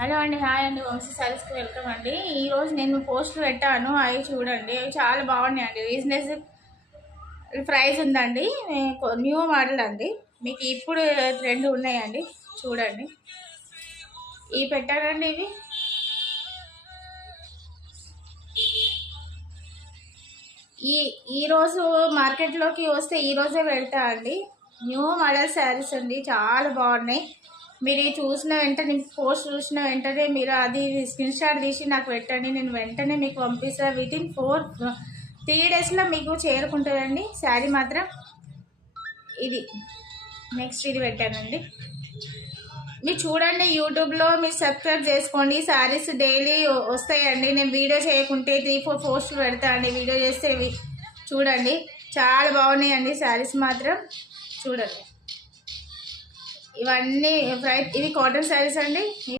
Hello అండి, hi అండి, Vamsi సారీస్కి welcome అండి. ఈరోజు నేను పోస్టులు పెట్టాను, అవి చూడండి. అవి చాలా బాగున్నాయండి. రీజనబుల్ ప్రైస్ ఉందండి. న్యూ మోడల్ అండి. మీకు ఇప్పుడు ట్రెండ్ ఉన్నాయండి, చూడండి. ఇవి పెట్టానండి. ఇవి ఈరోజు మార్కెట్లోకి వస్తే ఈరోజే పెడతా అండి. న్యూ మోడల్ శారీస్ అండి, చాలా బాగున్నాయి. మీరు చూసిన వెంటనే, పోస్ట్ చూసిన వెంటనే మీరు అది స్క్రీన్ షాట్ తీసి నాకు పెట్టండి. నేను వెంటనే మీకు పంపిస్తాను. వితిన్ 3 డేస్లో మీకు చేరుకుంటుందండి శారీ మాత్రం. ఇది నెక్స్ట్ ఇది పెట్టానండి. మీరు చూడండి, యూట్యూబ్లో మీరు సబ్స్క్రైబ్ చేసుకోండి. శారీస్ డైలీ వస్తాయండి. నేను వీడియో చేయకుంటే 3-4 పోస్టులు పెడతా అండి. వీడియో చేస్తే చూడండి, చాలా బాగున్నాయండి శారీస్ మాత్రం. చూడండి, ఇవన్నీ ఇవి కాటన్ శారీస్ అండి.